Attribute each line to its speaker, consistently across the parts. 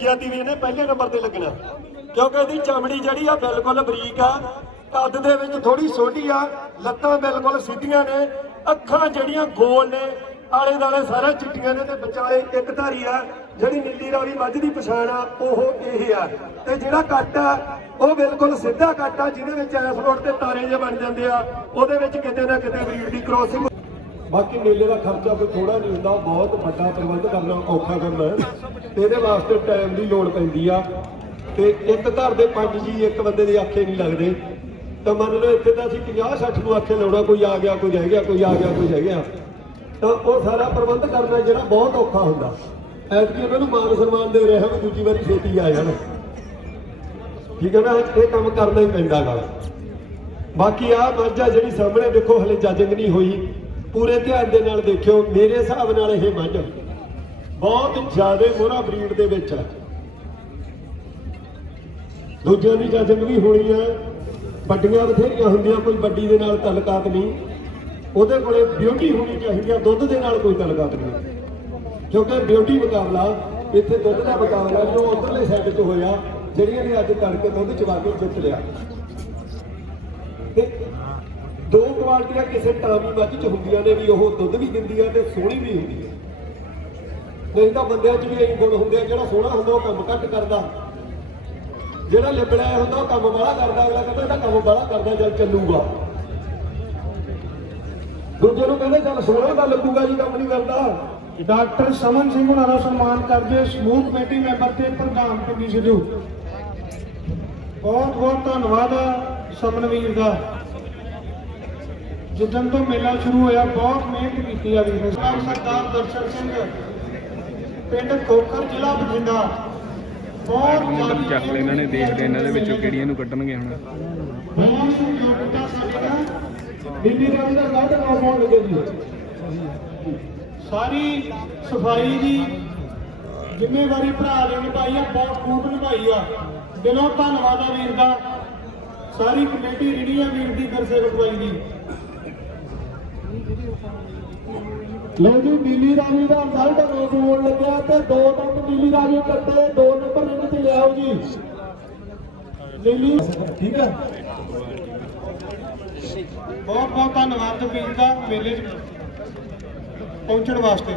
Speaker 1: ਦੀ ਵੀ ਇਹਨੇ ਪਹਿਲੇ ਨੰਬਰ ਤੇ ਲੱਗਣਾ। ਕਿਉਂਕਿ ਇਹਦੀ ਚਮੜੀ ਜਿਹੜੀ ਆ ਬਿਲਕੁਲ ਬਰੀਕ ਆ, ਕੱਦ ਦੇ ਵਿੱਚ ਥੋੜੀ ਛੋਟੀ ਆ, ਲੱਤਾਂ ਬਿਲਕੁਲ ਸਿੱਧੀਆਂ ਨੇ, ਅੱਖਾਂ ਜਿਹੜੀਆਂ ਗੋਲ ਨੇ, ਆਲੇ ਦਾਲੇ ਸਾਰਾ ਚਿੱਟੀਆਂ ਨੇ ਤੇ ਵਿਚਾਲੇ ਇੱਕ ਧਾਰੀ ਆ, ਜਿਹੜੀ ਨੀਲੀ ਰਾਵੀ ਮੱਝ ਦੀ ਪਛਾਣ ਆ, ਉਹ ਇਹ ਆ। ਤੇ ਜਿਹੜਾ ਕੱਟ ਆ, ਉਹ ਬਿਲਕੁਲ ਸਿੱਧਾ ਕੱਟ ਆ, ਜਿਹਦੇ ਵਿੱਚ ਐਸ ਰੋਡ ਤੇ ਤਾਰੇ ਜੇ ਬਣ ਜਾਂਦੇ ਆ, ਉਹਦੇ ਵਿੱਚ ਕਿਤੇ ਨਾ ਕਿਤੇ ਬਰੀਡ ਦੀ ਕ੍ਰੋਸਿੰਗ ਬਾਕੀ ਮੇਲੇ ਦਾ ਖਰਚਾ ਕੋਈ ਥੋੜਾ ਨਹੀਂ ਹੁੰਦਾ, ਬਹੁਤ ਵੱਡਾ ਪ੍ਰਬੰਧ ਕਰਨਾ ਔਖਾ ਕੰਮ ਹੈ ਤੇ ਇਹਦੇ ਵਾਸਤੇ ਟਾਈਮ ਦੀ ਲੋੜ ਪੈਂਦੀ ਆ। ਤੇ ਇੱਕ ਘਰ ਦੇ ਪੰਜ ਜੀ, ਇੱਕ ਬੰਦੇ ਦੇ ਆਖੇ ਨਹੀਂ ਲੱਗਦੇ। ਤਾਂ ਮੰਨ ਲਓ ਇੱਥੇ ਤਾਂ ਅਸੀਂ 50 60 ਨੂੰ ਆਖੇ ਲਾਉਣਾ, ਕੋਈ ਆ ਗਿਆ, ਕੋਈ ਰਹਿ ਗਿਆ, ਕੋਈ ਆ ਗਿਆ, ਕੋਈ ਰਹਿ ਗਿਆ। ਤਾਂ ਉਹ ਸਾਰਾ ਪ੍ਰਬੰਧ ਕਰਨਾ ਜਿਹੜਾ ਬਹੁਤ ਔਖਾ ਹੁੰਦਾ। ਐਤਕੀ ਉਹਨਾਂ ਨੂੰ ਮਾਨ ਸਨਮਾਨ ਦੇ ਰਿਹਾ ਵੀ ਦੂਜੀ ਵਾਰੀ ਛੇਤੀ ਆ ਜਾਣ। ਠੀਕ ਹੈ ਨਾ? ਇਹ ਕੰਮ ਕਰਨਾ ਹੀ ਪੈਂਦਾ ਗਾ। ਬਾਕੀ ਆ ਮੱਝ ਆ ਜਿਹੜੀ ਸਾਹਮਣੇ ਦੇਖੋ, ਹਲੇ ਜੱਜਿੰਗ ਨਹੀਂ ਹੋਈ। ਪੂਰੇ ਧਿਆਨ ਦੇ ਨਾਲ ਦੇਖਿਓ, ਮੇਰੇ ਹਿਸਾਬ ਨਾਲ ਇਹ ਮੱਝ ਬਹੁਤ ਜ਼ਿਆਦਾ ਮੋਹਰਾ ਬਰੀਡ ਦੇ ਵਿੱਚ ਹੈ। ਦੂਜਿਆਂ ਦੀ ਜੱਜਿੰਗ ਵੀ ਹੋਣੀ ਹੈ, ਵੱਡੀਆਂ ਬਥੇਰੀਆਂ ਹੁੰਦੀਆਂ, ਕੋਈ ਵੱਡੀ ਦੇ ਨਾਲ ਤਲਕਾਤ ਨਹੀਂ। ਉਹਦੇ ਕੋਲੇ ਬਿਊਟੀ ਹੋਣੀ ਚਾਹੀਦੀ ਹੈ, ਦੁੱਧ ਦੇ ਨਾਲ ਕੋਈ ਤਲਕਾਤ ਨਹੀਂ। ਕਿਉਂਕਿ ਬਿਊਟੀ ਮੁਕਾਬਲਾ, ਇੱਥੇ ਦੁੱਧ ਦਾ ਮੁਕਾਬਲਾ ਜੋ ਉਧਰਲੇ ਸਾਈਡ 'ਚ ਹੋਇਆ, ਜਿਹੜੀਆਂ ਨੇ ਅੱਜ ਤੜਕੇ ਦੁੱਧ ਚਵਾ ਕੇ ਜਿੱਤ ਲਿਆ। ਤੇ ਦੋ ਕੁਆਲਟੀਆਂ ਕਿਸੇ ਟਾਮੀ ਮੱਝ 'ਚ ਹੁੰਦੀਆਂ ਨੇ ਵੀ ਉਹ ਦੁੱਧ ਵੀ ਦਿੰਦੀ ਆ ਤੇ ਸੋਹਣੀ ਵੀ ਹੁੰਦੀ ਹੈ ਨਹੀਂ ਤਾਂ ਬੰਦਿਆਂ 'ਚ ਵੀ ਇਹੀ ਗੁਣ ਹੁੰਦੇ ਆ, ਜਿਹੜਾ ਸੋਹਣਾ ਹੁੰਦਾ ਉਹ ਕੰਮ ਘੱਟ ਕਰਦਾ। ਜਿਹੜਾ ਲਿਬੜਿਆ ਹੁੰਦਾ ਉਹ ਕੰਮ ਬੜਾ ਕਰਦਾ, ਅਗਲਾ ਕਹਿੰਦਾ ਇਹਦਾ ਕੰਮ ਬੜਾ ਕਰਦਾ, ਚੱਲ ਚੱਲੂਗਾ। ਦੂਜੇ ਨੂੰ ਕਹਿੰਦੇ, ਚੱਲ ਸੋਹਣਾ ਤਾਂ ਲੱਗੂਗਾ ਜੀ, ਕੰਮ ਨਹੀਂ ਕਰਦਾ।
Speaker 2: ਡਾਕਟਰ ਸਮਨ ਸਿੰਘ ਹੁਣਾਂ ਦਾ ਸਨਮਾਨ ਕਰਦੇ ਸਮੂਹ ਕਮੇਟੀ ਮੈਂਬਰ ਤੇ ਪ੍ਰਧਾਨ ਪਿੰਡੀ ਸਿੱਧੂ ਬਹੁਤ ਬਹੁਤ ਧੰਨਵਾਦ ਸਮਨਵੀਰ ਦਾ। ਜਿੱਦਣ ਤੋਂ ਮੇਲਾ ਸ਼ੁਰੂ ਹੋਇਆ, ਬਹੁਤ ਮਿਹਨਤ ਕੀਤੀ ਆ ਵੀਰ ਸਰਦਾਰ ਦਰਸ਼ਨ ਸਿੰਘ ਪਿੰਡ ਖੋਖਰ ਜ਼ਿਲ੍ਹਾ ਬਠਿੰਡਾ। ਬਹੁਤ
Speaker 3: ਨੰਬਰ ਚੱਕ ਲੈ ਇਹਨਾਂ ਨੇ ਦੇਖਦੇ ਇਹਨਾਂ ਦੇ ਵਿੱਚੋਂ ਕਿਹੜੀਆਂ ਨੂੰ ਕੱਢਣਗੇ ਹੁਣ।
Speaker 2: ਬਹੁਤ ਸਹਿਯੋਗਤਾ ਸਾਡੇ ਨਾਲ ਦਿੱਲੀ ਰਾਜ ਦਾ ਗਾਇਡ ਨਾਮ ਹੋਣ ਲੱਗੇ ਜੀ। ਸਾਰੀ ਸਫ਼ਾਈ ਦੀ ਜ਼ਿੰਮੇਵਾਰੀ ਭਰਾ ਨੇ ਨਿਭਾਈ ਆ ਬਹੁਤ ਖੂਬ ਨਿਭਾਈ ਆ। ਦਿਲੋਂ ਧੰਨਵਾਦ ਆ ਵੀਰ ਦਾ। ਸਾਰੀ ਕਮੇਟੀ ਰਿਣੀ ਆ ਵੀਰ ਦੀ ਗੁਰਸੇਵਕ ਬਾਈ ਦੀ। ਲੋ ਜੀ ਨੀਲੀ ਰਾਵੀ ਦਾ ਰਿਜ਼ਲਟ ਰੋਜ਼ ਹੋਣ ਲੱਗਿਆ ਤੇ ਦੋ ਨੰਬਰ ਨੀਲੀ ਰਾਵੀ ਕੱਟੇ ਦੋ ਨੰਬਰ ਰਿੰਗ ਤੇ ਲਿਆਓ ਜੀ। ਨੀਲੀ ਠੀਕ ਹੈ। ਬਹੁਤ ਬਹੁਤ ਧੰਨਵਾਦ ਵੀਰ ਦਾ ਮੇਲੇ 'ਚ ਪਹੁੰਚਣ ਵਾਸਤੇ।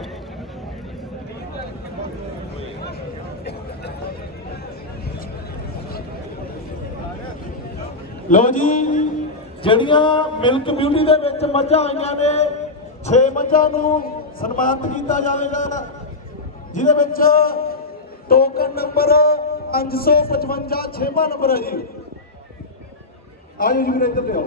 Speaker 1: ਲਓ ਜੀ ਜਿਹੜੀਆਂ ਮਿਲਕ ਬਿਊਟੀ ਦੇ ਵਿੱਚ ਮੱਝਾਂ ਆਈਆਂ ਨੇ 6 ਮੱਝਾਂ ਨੂੰ ਸਨਮਾਨਿਤ ਕੀਤਾ ਜਾਵੇਗਾ ਜਿਹਦੇ ਵਿੱਚ ਟੋਕਨ ਨੰਬਰ 555 ਛੇਵਾਂ ਨੰਬਰ ਹੈ ਜੀ। ਆਜੋ ਜੀ ਵੀਰੇ ਇੱਧਰ ਲਿਆਓ।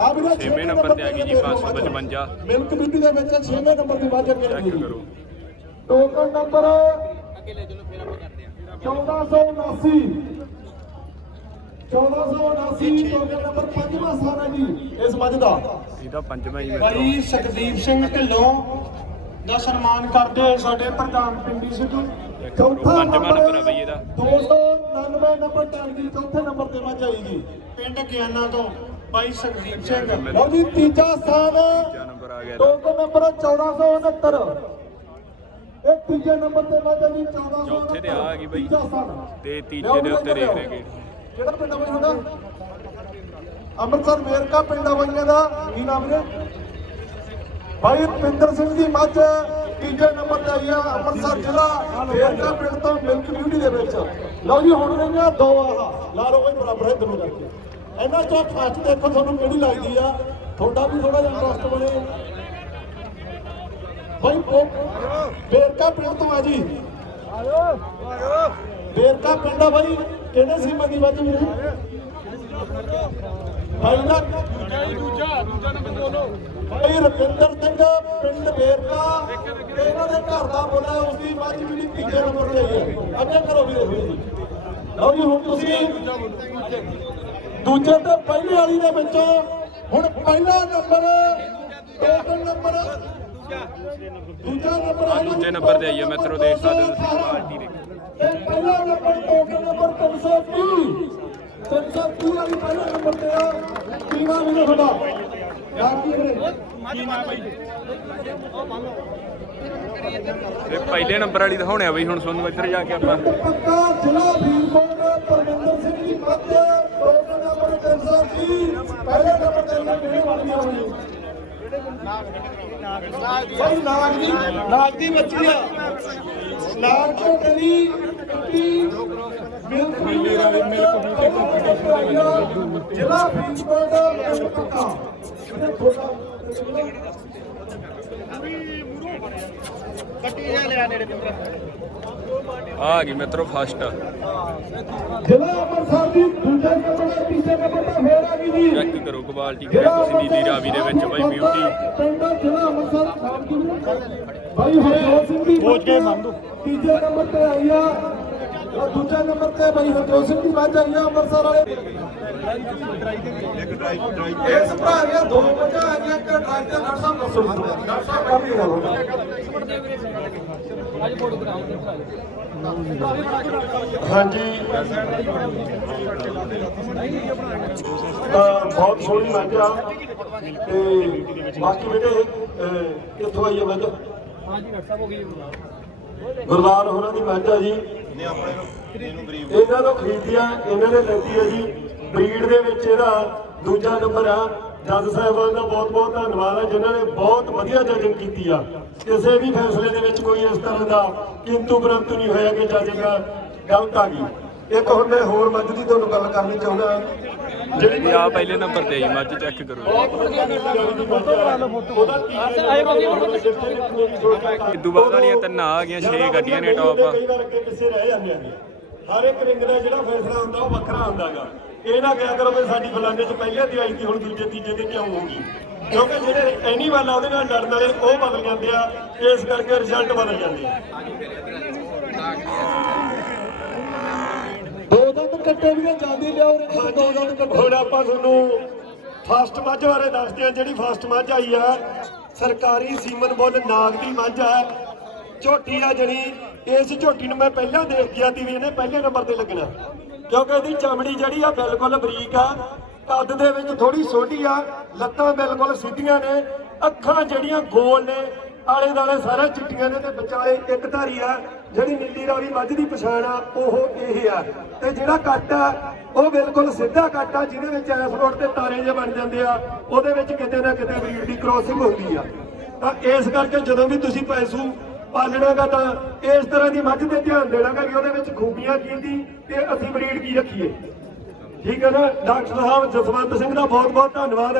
Speaker 1: ਆ ਵੀਰੇ
Speaker 3: ਛੇਵੇਂ ਨੰਬਰ ਤੇ ਆ ਗਈ ਜੀ 555
Speaker 1: ਮਿਲਕ ਬਿਊਟੀ ਦੇ ਵਿੱਚ 6ਵੇਂ ਨੰਬਰ ਦੀ ਮੱਝ ਅੱਗੇ ਲੱਗੀ
Speaker 3: ਚੈੱਕ
Speaker 1: ਜੀ
Speaker 3: ਕਰੋ।
Speaker 1: ਟੋਕਨ ਨੰਬਰ 1479 1479 ਟੋਕਨ ਨੰਬਰ 5ਵਾਂ ਸਥਾਨ ਹੈ ਜੀ ਇਸ ਮੱਝ ਦਾ।
Speaker 3: ਇਹਦਾ ਪੰਜਵਾਂ ਹੀ
Speaker 2: ਭਾਈ ਸੁਖਦੀਪ ਸਿੰਘ ਢਿੱਲੋਂ ਦਾ ਸਨਮਾਨ ਕਰਦੇ ਹੋਏ ਸਾਡੇ ਪ੍ਰਧਾਨ ਪਿੰਡੀ ਸਿੱਧੂ
Speaker 1: ਚੌਥਾ
Speaker 3: ਨੰਬਰ ਆ ਬਈ ਇਹਦਾ।
Speaker 1: 299 ਨੰਬਰ ਦੀ ਚੌਥੇ ਨੰਬਰ ਤੇ ਮੱਝ ਆਈ ਜੀ।
Speaker 2: ਪਿੰਡ ਗਿਆਨਾ ਤੋਂ ਭਾਈ ਸੁਖਦੀਪ ਸਿੰਘ।
Speaker 1: ਲਓ ਜੀ ਤੀਜਾ ਸਥਾਨ
Speaker 3: ਤੀਜਾ ਨੰਬਰ ਆ ਗਿਆ
Speaker 1: ਟੋਕਨ ਨੰਬਰ 1469 ਇਹ ਤੀਜੇ ਨੰਬਰ ਤੇ ਮੱਝ ਹੈ ਜੀ 1469
Speaker 3: ਚੌਥੇ ਤੇ ਆ ਗਈ ਬਈ। ਤੇ ਤੀਜੇ ਦੇ ਉੱਤੇ ਦੇਖ ਰਹੇ
Speaker 1: ਕਿਹੜਾ ਪਿੰਡ ਆ ਬਈ ਤੁਹਾਡਾ? ਅੰਮ੍ਰਿਤਸਰ ਵੇਰਕਾ ਪਿੰਡ ਆ ਬਈਆਂ ਦਾ ਕੀ ਨਾਮ ਵੀਰੇ? ਭਾਈ ਰੁਪਿੰਦਰ ਸਿੰਘ ਦੀ ਮੱਝ ਤੀਜੇ ਨੰਬਰ ਤੇ ਆਈ ਆ ਅੰਮ੍ਰਿਤਸਰ ਜ਼ਿਲ੍ਹਾ ਵੇਰਕਾ ਪਿੰਡ ਤੋਂ ਮਿਲਕ ਬਿਊਟੀ ਦੇ ਵਿੱਚ। ਲਓ ਜੀ ਹੁਣ ਰਹੀਆਂ ਦੋ ਆਹ। ਲਾ ਲਓ ਬਈ ਬਰਾਬਰ ਇਧਰ ਨੂੰ ਕਰਕੇ। ਇਹਨਾਂ ਚੋਂ ਫਸਟ ਦੇਖੋ ਤੁਹਾਨੂੰ ਕਿਹੜੀ ਲੱਗਦੀ ਆ। ਤੁਹਾਡਾ ਵੀ ਥੋੜਾ ਜਿਹਾ ਇੰਟਰਸਟ ਬਣੇ। ਭਾਈ ਵੇਰਕਾ ਪਿੰਡ ਤੋਂ ਆ ਜੀ। ਵੇਰਕਾ ਪਿੰਡ ਆ ਭਾਈ ਕਿਹੜੇ ਸੀਮਾ ਦੀ ਮੱਝ ਵੀਰੇ? ਭਾਈ ਨਾ ਦੂਜਾ ਦੂਜਾ ਨੰਬਰ ਬੋਲੋ ਭਾਈ ਰਵਿੰਦਰ ਸਿੰਘ, ਪਿੰਡ ਵੇਰਕਾ ਇਹਨਾਂ ਦੇ ਘਰ ਦਾ ਬੋਲਾ ਉਸ ਦੀ ਮੱਝ ਜਿਹੜੀ ਤੀਜੇ ਨੰਬਰ ਤੇ ਹੈ। ਅੱਗੇ ਕਰੋ ਵੀਰੇ ਜੀ। ਲਓ ਜੀ, ਹੁਣ ਤੁਸੀਂ ਦੂਜੇ ਤੇ ਪਹਿਲੇ ਵਾਲੀ ਦੇ ਵਿੱਚੋਂ ਹੁਣ ਪਹਿਲਾ ਨੰਬਰ ਟੋਕਨ ਨੰਬਰ
Speaker 3: ਆ ਦੂਜੇ ਨੰਬਰ ਤੇ ਆਈ ਹੈ ਮਿੱਤਰੋ ਦੇਖ ਸਕਦੇ ਹੋ ਤੁਸੀਂ ਪਾਰਟੀ ਦੇ।
Speaker 1: ਤੇ ਪਹਿਲਾ ਨੰਬਰ ਟੋਕਨ ਨੰਬਰ 330 330 ਵਾਲੀ ਪਹਿਲਾ ਨੰਬਰ ਤੇ ਆ ਕੀਨਾ ਵੀ ਤੁਹਾਡਾ ਯਾਦ
Speaker 3: ਇਹ ਪਹਿਲੇ ਨੰਬਰ ਵਾਲੀ ਦਿਖਾਉਣੇ ਆ ਬਈ, ਹੁਣ ਤੁਹਾਨੂੰ ਇੱਧਰ ਜਾ ਕੇ ਆਪਾਂ।
Speaker 1: ਪੱਕਾ ਜ਼ਿਲ੍ਹਾ ਫਰੀਦਕੋਟ ਪਰਮਿੰਦਰ ਸਿੰਘ ਦੀ ਮੱਝ ਪ੍ਰੋਗਰਾਮ ਨੰਬਰ 300 ਪਹਿਲੇ ਨੰਬਰ ਤੇ ਲੱਗੇ ਵਾਲੀਆਂ ਹੋਈ ਭਾਈ ਨਾਗ ਦੀ ਨਾਗ ਦੀ ਬੱਚੀ ਆ ਨਾਗ ਤੋਂ ਕਲੀ ਕੱਟੀ ਮਿਲ ਮੇਰਾ ਮਿਲ ਜ਼ਿਲ੍ਹਾ ਫਰੀਦਕੋਟ ਪਿੰਡ ਪੱਕਾ ਇਹ ਥੋੜਾ
Speaker 3: ਆ ਗਈ ਮਿੱਤਰੋ ਫਸਟ
Speaker 1: ਜ਼ਿਲ੍ਹਾ ਅੰਮ੍ਰਿਤਸਰ ਦੀ ਦੂਜੇ ਨੰਬਰ ਤੇ ਤੀਜੇ ਨੰਬਰ ਤੇ ਫੇਰ ਆ ਗਈ ਜੀ।
Speaker 3: ਚੈੱਕ ਕਰੋ ਕੁਆਲਿਟੀ ਕਿਹੜੀ ਤੁਸੀਂ ਨੀਲੀ ਰਾਵੀ ਦੇ ਵਿੱਚ ਬਾਈ ਬਿਊਟੀ
Speaker 1: ਪਿੰਡ ਜ਼ਿਲ੍ਹਾ ਅੰਮ੍ਰਿਤਸਰ ਨਾਮ ਕੀ ਭਾਈ ਹਰਜੋਤ ਸਿੰਘ ਦੀ
Speaker 2: ਸੋਚ ਕੇ ਮੰਨ ਲਓ।
Speaker 1: ਤੀਜੇ ਨੰਬਰ ਤੇ ਆਈ ਆ। ਔਰ ਦੂਜੇ ਨੰਬਰ ਤੇ ਭਾਈ ਹਰਜੋਤ ਸਿੰਘ ਦੀ ਮੱਝ ਆਈ ਆ ਅੰਮ੍ਰਿਤਸਰ ਵਾਲੇ। ਇਸ ਭਰਾ ਦੀਆਂ ਦੋ ਮੱਝਾਂ ਆ ਗਈਆਂ ਇੱਕ ਡਰਾਈਵ ਤੇ ਡਾਕਟਰ ਸਾਹਿਬ ਦੱਸੋ। ਡਾਕਟਰ ਸਾਹਿਬ ਕਾਫੀ ਗੱਲ ਹਾਂਜੀ। ਬਹੁਤ ਸੋਹਣੀ ਮੱਝ ਆ। ਤੇ ਬਾਕੀ ਬੇਟੇ ਕਿੱਥੋਂ ਆਈ ਹੈ ਮੱਝ ਗੁਰਲਾਲ ਹੋਰਾਂ ਦੀ ਮੱਝ ਆ ਜੀ। ਇਹਨਾਂ ਤੋਂ ਖਰੀਦੀ ਇਹਨਾਂ ਨੇ ਲੈਤੀ ਆ ਜੀ। ਬਰੀਡ ਦੇ ਵਿੱਚ ਇਹਦਾ ਦੂਜਾ ਨੰਬਰ ਆ। ਜੱਜ ਸਾਹਿਬਾਨ ਦਾ ਬਹੁਤ ਬਹੁਤ ਧੰਨਵਾਦ ਹੈ ਜਿਨ੍ਹਾਂ ਨੇ ਬਹੁਤ ਵਧੀਆ ਜੱਜਿੰਗ ਕੀਤੀ ਆ। ਕਿਸੇ ਵੀ ਫੈਸਲੇ ਦੇ ਵਿੱਚ ਕੋਈ ਇਸ ਤਰ੍ਹਾਂ ਦਾ ਕਿੰਤੂ ਪਰੰਤੂ ਨਹੀਂ ਹੋਇਆ ਕਿ ਜੱਜਿੰਗ ਗਲਤ ਆ ਗਈ। ਇੱਕ ਹੁਣ ਮੈਂ ਹੋਰ ਮੱਝ ਦੀ ਤੁਹਾਨੂੰ ਗੱਲ ਕਰਨੀ ਚਾਹੁੰਦਾ। ਜਿਹੜੀ
Speaker 3: ਆ ਪਹਿਲੇ ਨੰਬਰ ਤੇ ਆਈ ਮੱਝ ਚੈੱਕ ਕਰੋ। ਇਦੋਂ ਬਾਅਦ ਵਾਲੀਆਂ ਤਿੰਨ ਆ ਗਈਆਂ 6 ਗੱਡੀਆਂ ਨੇ ਟੌਪ
Speaker 1: ਕਈ ਰਹਿ ਜਾਂਦੇ ਆ। ਹਰ ਇੱਕ ਰਿੰਗ ਦਾ ਜਿਹੜਾ ਫੈਸਲਾ ਹੁੰਦਾ ਉਹ ਵੱਖਰਾ ਹੁੰਦਾਗਾ ਇਹ ਨਾ ਕਿਹਾ ਕਰੋ ਕਿ ਸਾਡੀ ਫਲਾਣੇ ਚ ਪਹਿਲੇ ਤੇ ਆਈ ਸੀ ਹੁਣ ਦੂਜੇ ਤੀਜੇ ਤੇ ਕਿਉਂ ਹੋਊਗੀ ਕਿਉਂਕਿ ਜਿਹੜੇ ਐਨੀਮਲ ਆ ਉਹਦੇ ਨਾਲ ਲੜਨ ਵਾਲੇ ਉਹ ਬਦਲ ਜਾਂਦੇ ਆ, ਇਸ ਕਰਕੇ ਰਿਜ਼ਲਟ ਬਦਲ ਜਾਂਦੇ ਆ। ਕੱਟੇ ਵੀ ਜਾਂਦੀ ਲਿਆਓ ਦੋ ਦੰਦ ਕੱਟੇ। ਹੁਣ ਆਪਾਂ ਤੁਹਾਨੂੰ ਫਸਟ ਮੱਝ ਬਾਰੇ ਦੱਸਦੇ ਆ ਜਿਹੜੀ ਫਸਟ ਮੱਝ ਆਈ ਆ, ਸਰਕਾਰੀ ਸੀਮਨ ਬੁੱਲ ਨਾਗ ਦੀ ਮੱਝ ਆ। ਝੋਟੀ ਆ ਜਿਹੜੀ, ਇਸ ਝੋਟੀ ਨੂੰ ਮੈਂ ਪਹਿਲਾਂ ਦੇਖ ਗਿਆ ਸੀ ਵੀ ਇਹਨੇ ਪਹਿਲੇ ਨੰਬਰ ਤੇ ਲੱਗਣਾ। ਕਿਉਂਕਿ ਇਹਦੀ ਚਮੜੀ ਜਿਹੜੀ ਆ, ਬਿਲਕੁਲ ਬਰੀਕ ਆ। ਕੱਦ ਦੇ ਵਿੱਚ ਥੋੜੀ ਛੋਟੀ ਆ, ਲੱਤਾਂ ਬਿਲਕੁਲ ਸਿੱਧੀਆਂ ਨੇ, ਅੱਖਾਂ ਜਿਹੜੀਆਂ ਗੋਲ ਨੇ ਆਲੇ ਦਾਲੇ ਸਾਰੇ ਚਿੱਟੀਆਂ ਨੇ ਤੇ ਵਿਚਾਲੇ ਇੱਕ ਧਾਰੀ ਆ ਜਿਹੜੀ ਨੀਲੀ ਰਾਵੀ ਮੱਝ ਦੀ ਪਛਾਣ ਆ, ਉਹ ਇਹ ਆ। ਤੇ ਜਿਹੜਾ ਕੱਟ ਆ, ਉਹ ਬਿਲਕੁਲ ਸਿੱਧਾ ਕੱਟ ਆ, ਜਿਹਦੇ ਵਿੱਚ ਐਸ ਰੋਡ ਤੇ ਤਾਰੇ ਜੇ ਬਣ ਜਾਂਦੇ ਆ, ਉਹਦੇ ਵਿੱਚ ਕਿਤੇ ਨਾ ਕਿਤੇ ਬਰੀਡ ਦੀ ਕ੍ਰੋਸਿੰਗ ਹੁੰਦੀ ਆ। ਤਾਂ ਇਸ ਕਰਕੇ ਜਦੋਂ ਵੀ ਤੁਸੀਂ ਪੈਸੂ ਪਾਲਣਾਗਾ ਤਾਂ ਇਸ ਤਰ੍ਹਾਂ ਦੀ ਮੱਝ ਤੇ ਧਿਆਨ ਦੇਣਾਗਾ ਕਿ ਉਹਦੇ ਵਿੱਚ ਖੂਬੀਆਂ ਕੀ ਦੀ ਤੇ ਅਸੀਂ ਬਰੀਡ ਕੀ ਰੱਖੀਏ। ਠੀਕ ਹੈ ਨਾ? ਡਾਕਟਰ ਸਾਹਿਬ ਜਸਵੰਤ ਸਿੰਘ ਦਾ ਬਹੁਤ ਬਹੁਤ ਧੰਨਵਾਦ।